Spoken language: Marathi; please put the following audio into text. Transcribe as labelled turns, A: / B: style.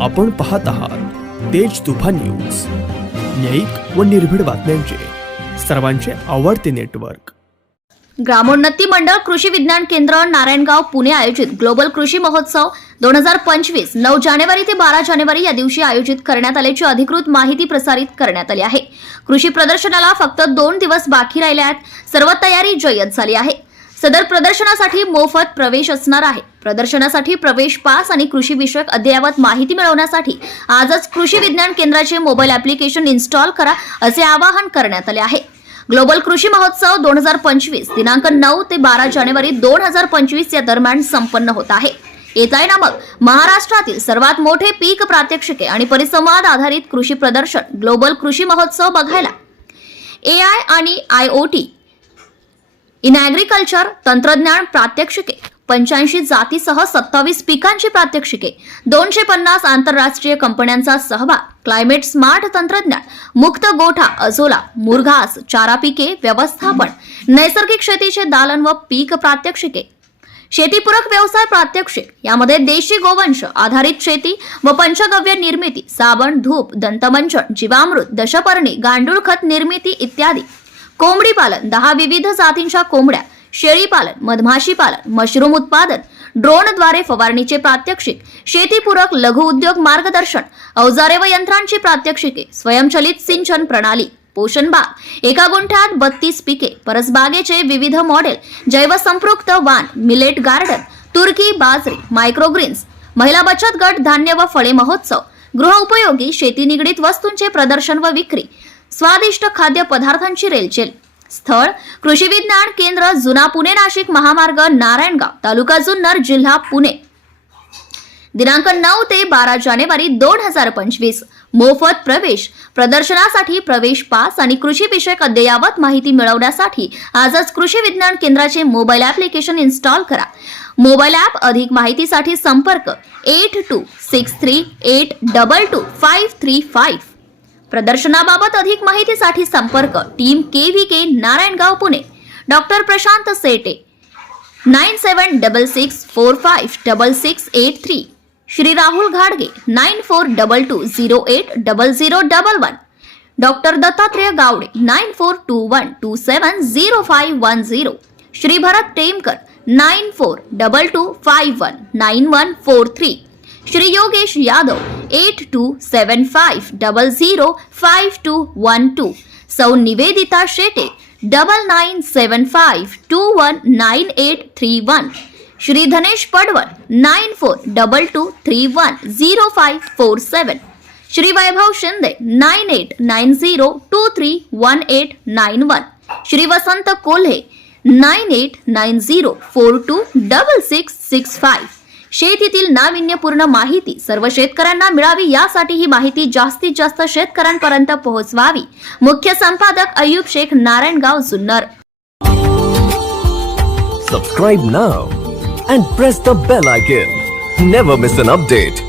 A: आपण पाहत आहात तेज तुफान न्यूज. न्यायिक व निर्भीड बातम्यांचे. सर्वांचे आवडते नेटवर्क.
B: ग्रामोन्नती मंडळ कृषी विज्ञान केंद्र नारायणगाव पुणे आयोजित ग्लोबल कृषी महोत्सव दोन हजार पंचवीस नऊ जानेवारी ते बारा जानेवारी या दिवशी आयोजित करण्यात आल्याची अधिकृत माहिती प्रसारित करण्यात आली आहे. कृषी प्रदर्शनाला फक्त दोन दिवस बाकी राहिले आहेत. सर्व तयारी जय्यत झाली आहे. सदर प्रदर्शनासाठी मोफत प्रवेश असणार आहे. प्रदर्शनासाठी प्रवेश पास आणि कृषी विषयक अद्ययावत माहिती मिळवण्यासाठी आजच कृषी विज्ञान केंद्राचे मोबाईल ऍप्लिकेशन इन्स्टॉल करा असे आवाहन करण्यात आले आहे. ग्लोबल कृषी महोत्सव दोन हजार पंचवीस दिनांक नऊ ते बारा जानेवारी दोन हजार पंचवीस या दरम्यान संपन्न होत आहे. येत आहे ना मग? महाराष्ट्रातील सर्वात मोठे पीक प्रात्यक्षिके आणि परिसंवाद आधारित कृषी प्रदर्शन ग्लोबल कृषी महोत्सव बघायला. ए आय आणि I O T in agriculture तंत्रज्ञान प्रात्यक्षिके. पंच्याऐंशी जातीसह सत्तावीस पिकांची प्रात्यक्षिके. दोनशे पन्नास आंतरराष्ट्रीय कंपन्यांचा सहभाग. क्लायमेट स्मार्ट तंत्रज्ञान. मुक्त गोठा अजोला मुरघास चारा पिके व्यवस्थापन. नैसर्गिक शेतीचे दालन व पीक प्रात्यक्षिके. शेतीपूरक व्यवसाय प्रात्यक्षिक. यामध्ये देशी गोवंश आधारित शेती व पंचगव्य निर्मिती साबण धूप दंतमंचन जीवामृत दशपर्णी गांडूळ खत निर्मिती इत्यादी. कोंबडी पालन दहा विविध जातींच्या कोंबड्या शेळी पालन मधमाशी पालन मशरूम उत्पादन ड्रोनद्वारे फवारणीचे प्रात्यक्षिक शेतीपूरक लघु उद्योग मार्गदर्शन अवजारे व यंत्रांची प्रात्यक्षिके स्वयंचलित सिंचन प्रणाली पोषण बाग एका गुंठ्यात बत्तीस पिके परसबागेचे विविध मॉडेल जैवसंपृक्त वाण मिलेट गार्डन तुर्की बाजरी मायक्रोग्रीन्स महिला बचत गट धान्य व फळे महोत्सव गृहउपयोगी शेती निगडीत वस्तूंचे प्रदर्शन व विक्री स्वादिष्ट खाद्य पदार्थांची रेलचेल. स्थळ कृषी विज्ञान केंद्र जुना पुणे नाशिक महामार्ग नारायणगाव तालुका जुन्नर जिल्हा पुणे. दिनांक नऊ ते बारा जानेवारी दोन हजार पंचवीस. मोफत प्रवेश प्रदर्शनासाठी प्रवेश पास आणि कृषी विषयक अद्ययावत माहिती मिळवण्यासाठी आजच कृषी विज्ञान केंद्राचे मोबाईल ऍप्लिकेशन इन्स्टॉल करा. मोबाईल ॲप अधिक माहितीसाठी संपर्क eight two six three eight double two five three five. प्रदर्शनाबाबत अधिक माहितीसाठी संपर्क team K V K Narayangaon Pune. Doctor Prashant Sete nine seven double six four five double six eight three. Shri Rahul घाडगे nine four double two zero eight double zero double one. Doctor Dattatreya Gawade nine four two one two seven zero five one zero. Shri Bharat Temkar nine four double two five one nine one four three. Shri Yogesh Yadav eight two seven five double zero five two one two सौ Nivedita Shete double nine seven five two one nine eight three one Shri Dhanesh Padwal nine four double two three one zero five four seven Shri Vaibhav Shinde nine eight nine zero two three one eight nine one Shri Vasant Kolhe nine eight nine zero four two double six six five शेतीतील नाविन्यपूर्ण माहिती सर्व शेतकऱ्यांना मिळावी यासाठी ही माहिती जास्तीत जास्त शेतकऱ्यांपर्यंत पोहोचवावी. मुख्य संपादक Ayyub Shaikh Narayangaon Junnar.
C: Subscribe now and press the bell icon never miss an update